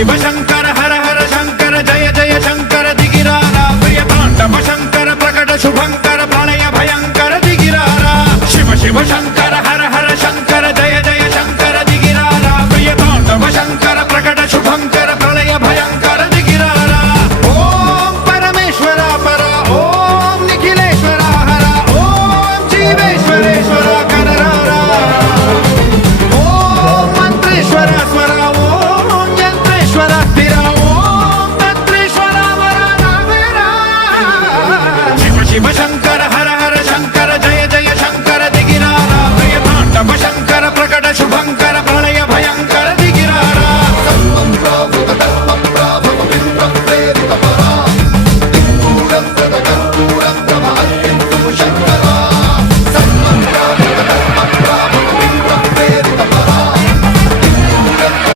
शिव शंकर हर हर शंकर जय जय शंकर दिगिरारा प्रिय तांडव शंकर प्रकट शुभंकर प्रलय भयंकर दिगिरारा शिव शिव शंकर